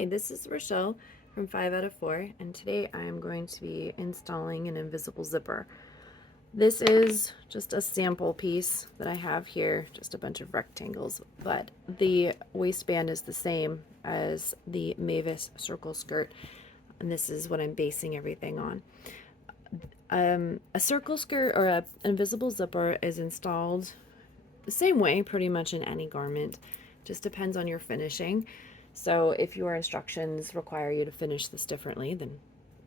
Hi, this is Rochelle from 5 out of 4, and today I am going to be installing an invisible zipper. This is just a sample piece that I have here, just a bunch of rectangles, but the waistband is the same as the Mavis circle skirt, and this is what I'm basing everything on. A circle skirt or an invisible zipper is installed the same way pretty much in any garment, just depends on your finishing. So if your instructions require you to finish this differently, then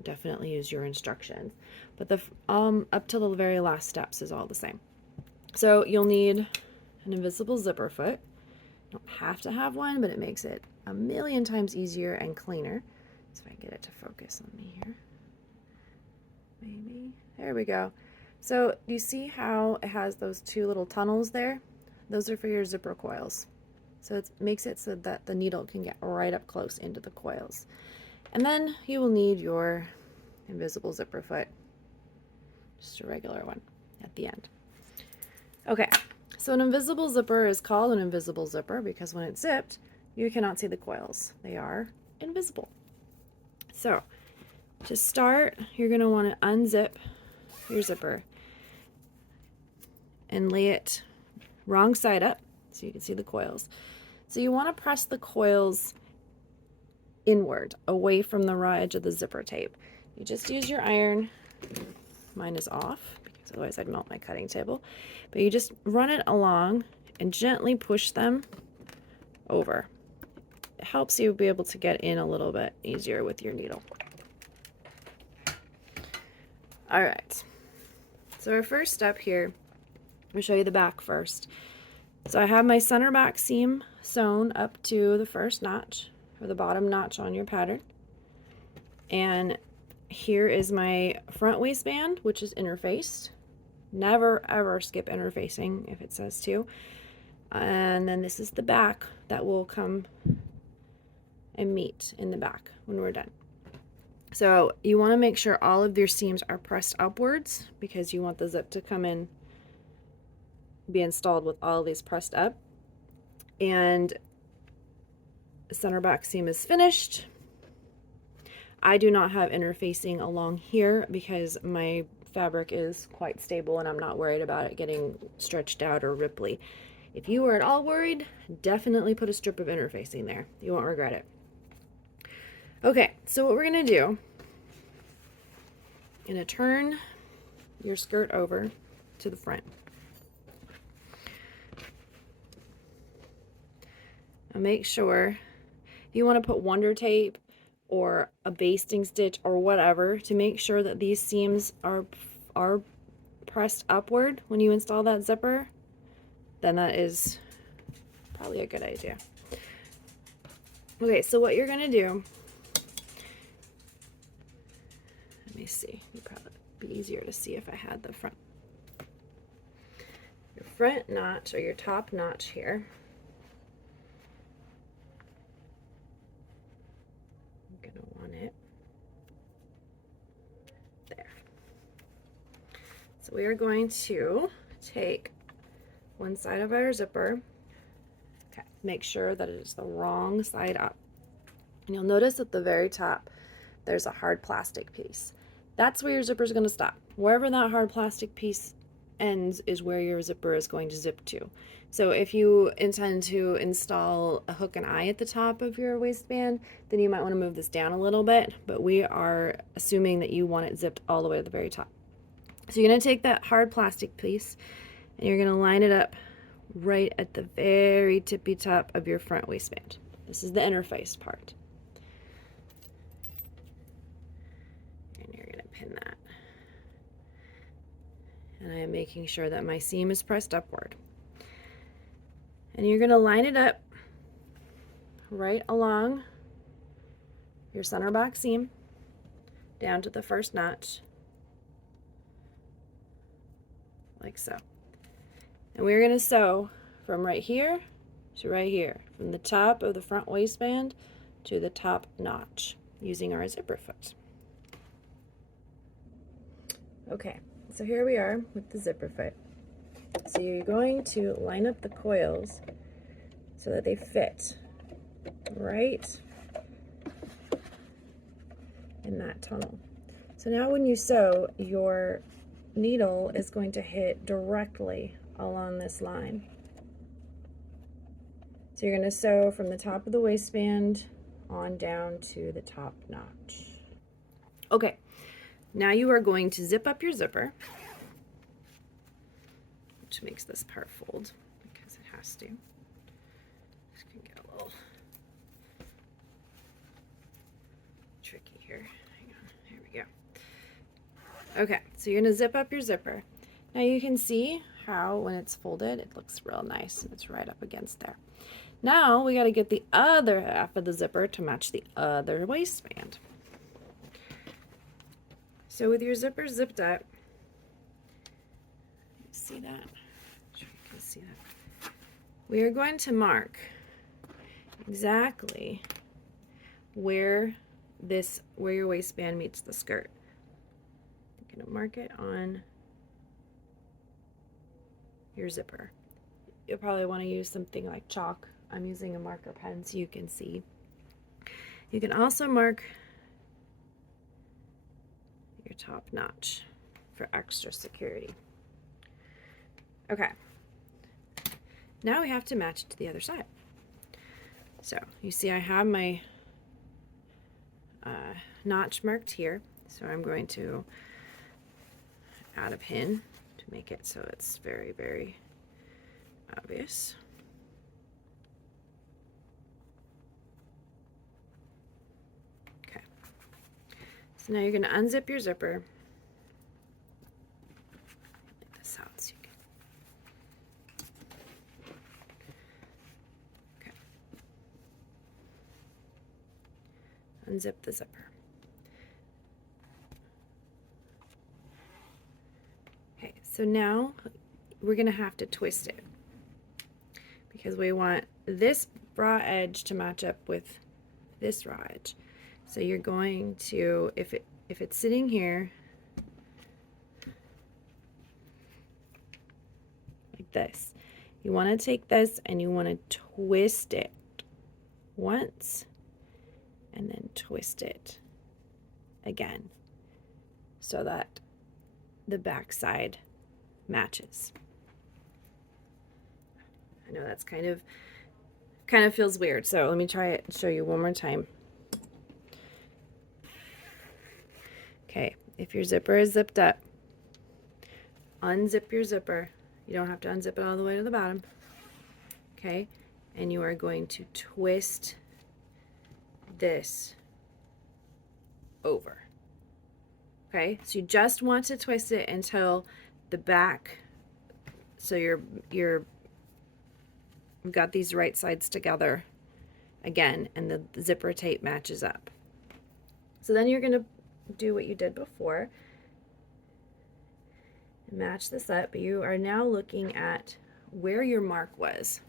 definitely use your instructions. But the up to the very last steps is all the same. So you'll need an invisible zipper foot. You don't have to have one, but it makes it a million times easier and cleaner. So if I get it to focus on me here. Maybe. There we go. So you see how it has those two little tunnels there? Those are for your zipper coils. So it makes it so that the needle can get right up close into the coils. And then you will need your invisible zipper foot, just a regular one at the end. Okay, so an invisible zipper is called an invisible zipper because when it's zipped, you cannot see the coils. They are invisible. So to start, you're going to want to unzip your zipper and lay it wrong side up so you can see the coils. So you want to press the coils inward, away from the raw edge of the zipper tape. You just use your iron. Mine is off because otherwise I'd melt my cutting table. But you just run it along and gently push them over. It helps you be able to get in a little bit easier with your needle. All right. So our first step here, I'm going to show you the back first. So I have my center back seam sewn up to the first notch, or the bottom notch on your pattern. And here is my front waistband, which is interfaced. Never ever skip interfacing if it says to. And then this is the back that will come and meet in the back when we're done. So you want to make sure all of your seams are pressed upwards because you want the zip to come in, be installed with all of these pressed up. And the center back seam is finished. I do not have interfacing along here because my fabric is quite stable and I'm not worried about it getting stretched out or ripply. If you are at all worried, definitely put a strip of interfacing there. You won't regret it. Okay, so what we're going to do, I'm going to turn your skirt over to the front. Now make sure you want to put Wonder Tape or a basting stitch or whatever to make sure that these seams are pressed upward when you install that zipper, then that is probably a good idea. Okay, so what you're going to do, let me see, it'd probably be easier to see if I had the front. Your front notch or your top notch here. I'm going to want it there. So we are going to take one side of our zipper, okay, make sure that it is the wrong side up. And you'll notice at the very top, there's a hard plastic piece. That's where your zipper is going to stop. Wherever that hard plastic piece ends is where your zipper is going to zip to. So if you intend to install a hook and eye at the top of your waistband, then you might want to move this down a little bit, but we are assuming that you want it zipped all the way to the very top. So you're going to take that hard plastic piece and you're going to line it up right at the very tippy top of your front waistband. This is the interface part. And you're going to pin that. And I am making sure that my seam is pressed upward. And you're going to line it up right along your center back seam down to the first notch, like so. And we're going to sew from right here to right here, from the top of the front waistband to the top notch using our zipper foot. Okay, so here we are with the zipper foot. So you're going to line up the coils so that they fit right in that tunnel. So now when you sew, your needle is going to hit directly along this line. So you're going to sew from the top of the waistband on down to the top notch. Okay, now you are going to zip up your zipper, which makes this part fold because it has to. Just gonna get a little tricky here. Hang on, here we go. Okay, so you're gonna zip up your zipper. Now you can see how when it's folded, it looks real nice and it's right up against there. Now we got to get the other half of the zipper to match the other waistband. So with your zipper zipped up, see that? I'm sure you can see that. We are going to mark exactly where your waistband meets the skirt. I'm going to mark it on your zipper. You'll probably want to use something like chalk. I'm using a marker pen so you can see. You can also mark your top notch for extra security. Okay. Now we have to match it to the other side. So you see I have my notch marked here. So I'm going to add a pin to make it so it's very, very obvious. Okay. So now you're going to unzip your zipper. Get this out so you can. Okay. Unzip the zipper. Okay, so now we're going to have to twist it because we want this raw edge to match up with this raw edge. So you're going to, if it's sitting here like this, you want to take this and you want to twist it once and then twist it again so that the back side matches. I know that's kind of feels weird, so let me try it and show you one more time. Okay, if your zipper is zipped up, unzip your zipper. You don't have to unzip it all the way to the bottom. Okay, and you are going to twist this over. Okay, so you just want to twist it until the back, so you've got these right sides together again, and the zipper tape matches up. So then you're going to do what you did before, match this up, but you are now looking at where your mark was.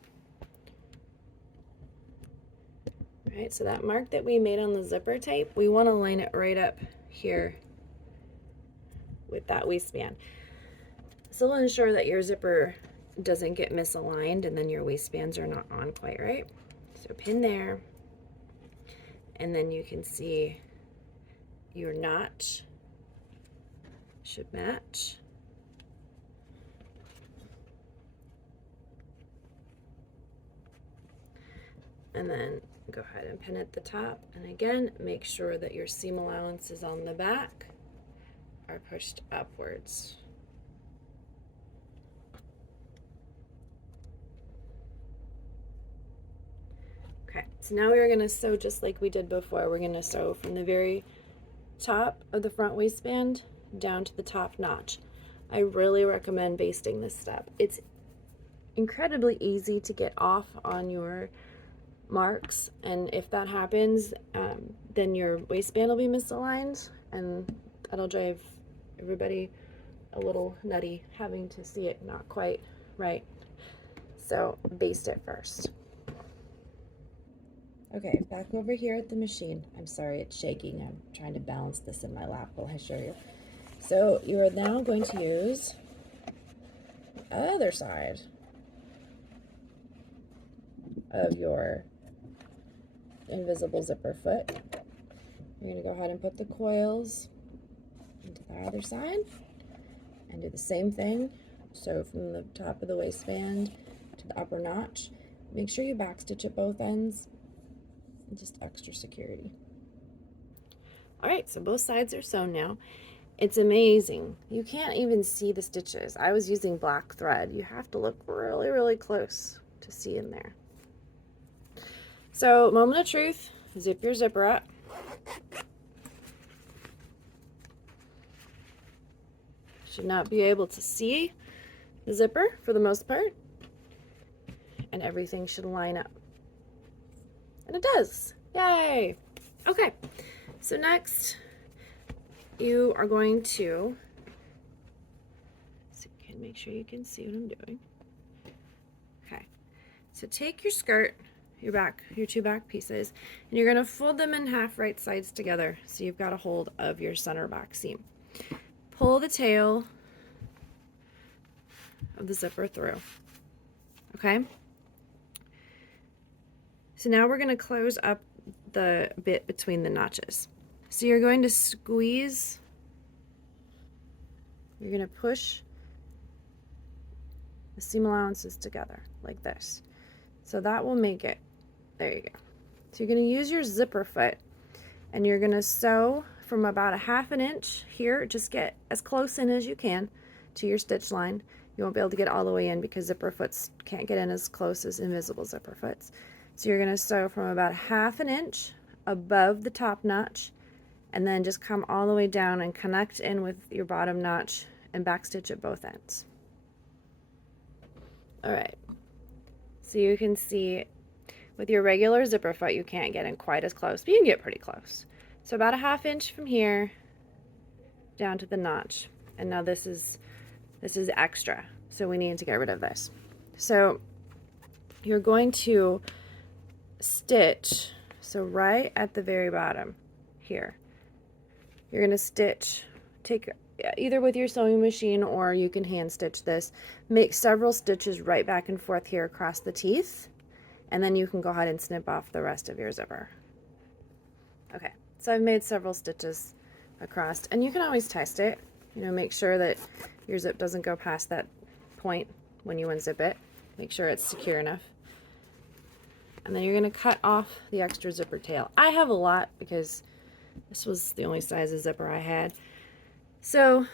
Right, so that mark that we made on the zipper tape, we want to line it right up here with that waistband. So we'll ensure that your zipper doesn't get misaligned and then your waistbands are not on quite right. So pin there, and then you can see your notch should match. And then go ahead and pin at the top, and again make sure that your seam allowances on the back are pushed upwards. Okay, so now we're going to sew just like we did before. We're going to sew from the very top of the front waistband down to the top notch. I really recommend basting this step. It's incredibly easy to get off on your marks, and if that happens, then your waistband will be misaligned, and that'll drive everybody a little nutty having to see it not quite right. So baste it first. Okay, back over here at the machine. I'm sorry, it's shaking. I'm trying to balance this in my lap while I show you. So you are now going to use the other side of your invisible zipper foot. You're going to go ahead and put the coils into the other side and do the same thing. So from the top of the waistband to the upper notch, make sure you backstitch at both ends, just extra security. All right, so both sides are sewn now. It's amazing. You can't even see the stitches. I was using black thread. You have to look really, really close to see in there. So, moment of truth, zip your zipper up. Should not be able to see the zipper for the most part. And everything should line up. And it does. Yay! Okay, so next you are going to, so you can make sure you can see what I'm doing. Okay, so take your skirt, your two back pieces, and you're going to fold them in half right sides together so you've got a hold of your center back seam. Pull the tail of the zipper through. Okay, so now we're going to close up the bit between the notches. So you're going to squeeze, you're going to push the seam allowances together like this. So that will make it, there you go. So you're going to use your zipper foot and you're going to sew from about a 1/2 inch here, just get as close in as you can to your stitch line. You won't be able to get all the way in because zipper foots can't get in as close as invisible zipper foots. So you're going to sew from about a 1/2 inch above the top notch and then just come all the way down and connect in with your bottom notch and backstitch at both ends. All right, so you can see with your regular zipper foot you can't get in quite as close, but you can get pretty close. So about a 1/2 inch from here down to the notch, and now this is extra, so we need to get rid of this. So you're going to stitch, so right at the very bottom here, you're going to stitch, take either with your sewing machine or you can hand stitch this, make several stitches right back and forth here across the teeth, and then you can go ahead and snip off the rest of your zipper. Okay, so I've made several stitches across, and you can always test it, you know, make sure that your zip doesn't go past that point when you unzip it, make sure it's secure enough. And then you're going to cut off the extra zipper tail. I have a lot because this was the only size of zipper I had. So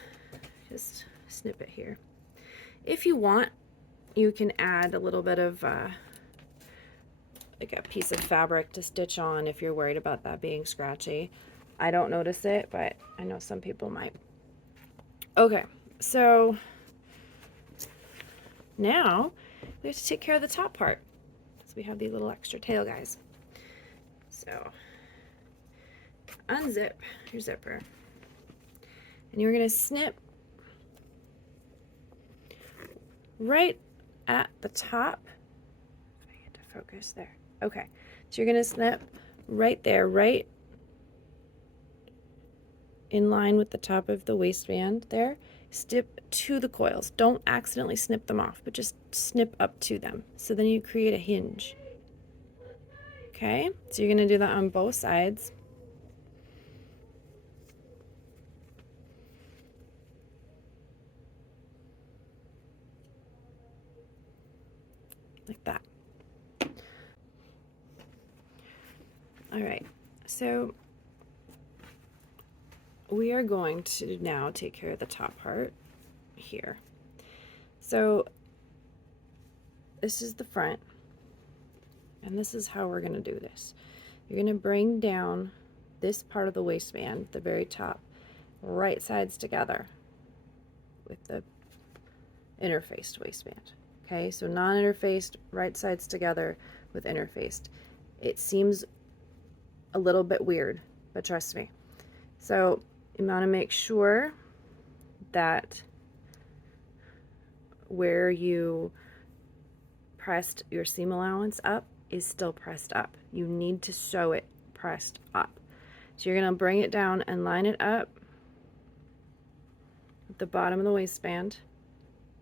just snip it here. If you want, you can add a little bit of like a piece of fabric to stitch on if you're worried about that being scratchy. I don't notice it, but I know some people might. Okay, so now we have to take care of the top part. So we have these little extra tail guys. So unzip your zipper and you're going to snip right at the top. If I get to focus there. Okay, so you're going to snip right there, right in line with the top of the waistband there. Snip to the coils. Don't accidentally snip them off, but just snip up to them. So then you create a hinge. Okay, so you're going to do that on both sides. Like that. All right, so we are going to now take care of the top part here. So this is the front, and this is how we're going to do this. You're going to bring down this part of the waistband, the very top, right sides together with the interfaced waistband. Okay, so non-interfaced, right sides together with interfaced. It seems a little bit weird, but trust me. So you want to make sure that where you pressed your seam allowance up is still pressed up. You need to sew it pressed up. So you're going to bring it down and line it up at the bottom of the waistband,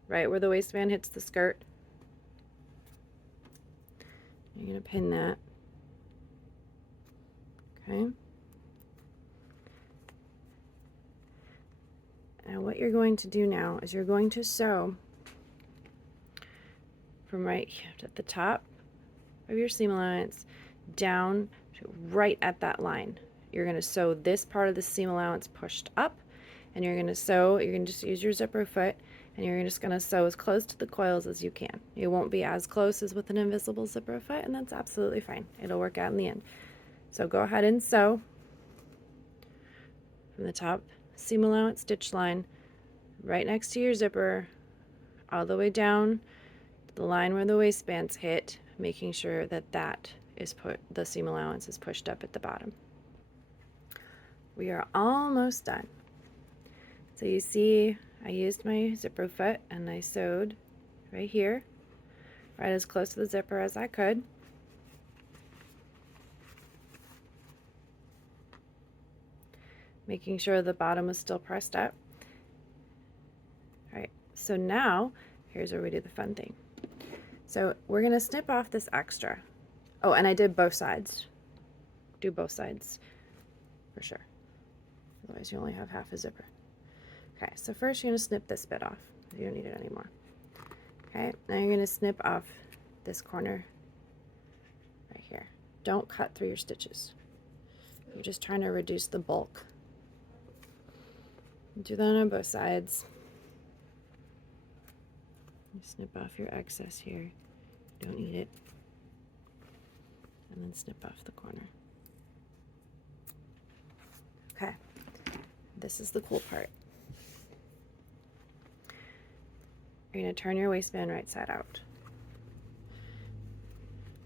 right where the waistband hits the skirt. You're going to pin that. Okay. what you're going to do now is you're going to sew from right at the top of your seam allowance down to right at that line. You're going to sew this part of the seam allowance pushed up, and you're going to just use your zipper foot, and you're just going to sew as close to the coils as you can. You won't be as close as with an invisible zipper foot, and that's absolutely fine. It'll work out in the end. So go ahead and sew from the top seam allowance stitch line right next to your zipper all the way down the line where the waistbands hit, making sure that the seam allowance is pushed up at the bottom. We are almost done. So you see I used my zipper foot and I sewed right here, right as close to the zipper as I could. Making sure the bottom was still pressed up. All right, so now here's where we do the fun thing. So we're gonna snip off this extra. Oh, and I did both sides. Do both sides for sure. Otherwise you only have half a zipper. Okay, so first you're gonna snip this bit off. You don't need it anymore. Okay, now you're gonna snip off this corner right here. Don't cut through your stitches. You're just trying to reduce the bulk. Do that on both sides. You snip off your excess here. You don't need it. And then snip off the corner. Okay, this is the cool part. You're going to turn your waistband right side out.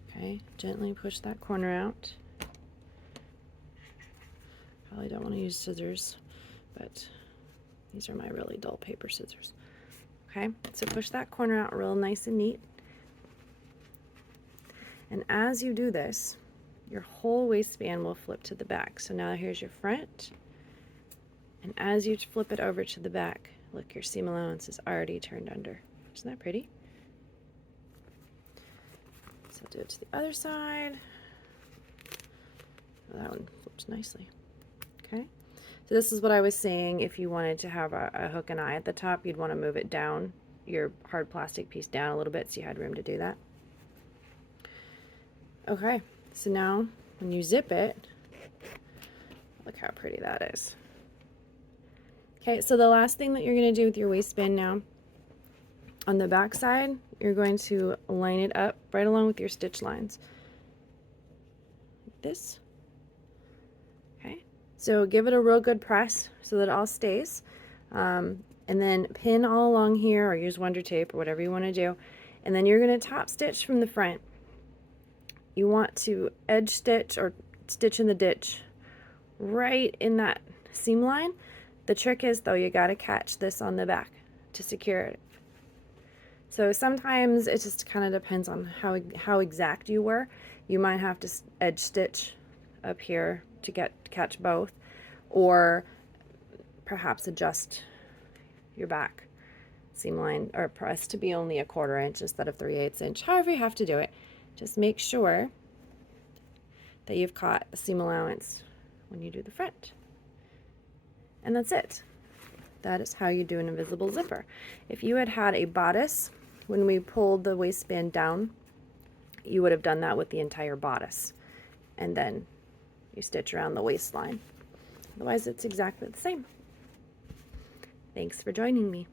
Okay, gently push that corner out. Probably don't want to use scissors, but these are my really dull paper scissors. Okay, so push that corner out real nice and neat. And as you do this, your whole waistband will flip to the back. So now here's your front. And as you flip it over to the back, look, your seam allowance is already turned under. Isn't that pretty? So do it to the other side. Oh, that one flips nicely. Okay. So this is what I was saying. If you wanted to have a hook and eye at the top, you'd want to move it down, your hard plastic piece down a little bit so you had room to do that. Okay, so now when you zip it, look how pretty that is. Okay, so the last thing that you're going to do with your waistband now, on the back side, you're going to line it up right along with your stitch lines. Like this. Okay, so give it a real good press so that it all stays. And then pin all along here or use Wonder Tape or whatever you want to do. And then you're going to top stitch from the front. You want to edge stitch or stitch in the ditch right in that seam line. The trick is though, you got to catch this on the back to secure it. So sometimes it just kind of depends on how exact you were. You might have to edge stitch up here to catch both, or perhaps adjust your back seam line or press to be only 1/4 inch instead of 3/8 inch. However you have to do it. Just make sure that you've caught a seam allowance when you do the front. And that's it. That is how you do an invisible zipper. If you had had a bodice, when we pulled the waistband down, you would have done that with the entire bodice. And then you stitch around the waistline. Otherwise, it's exactly the same. Thanks for joining me.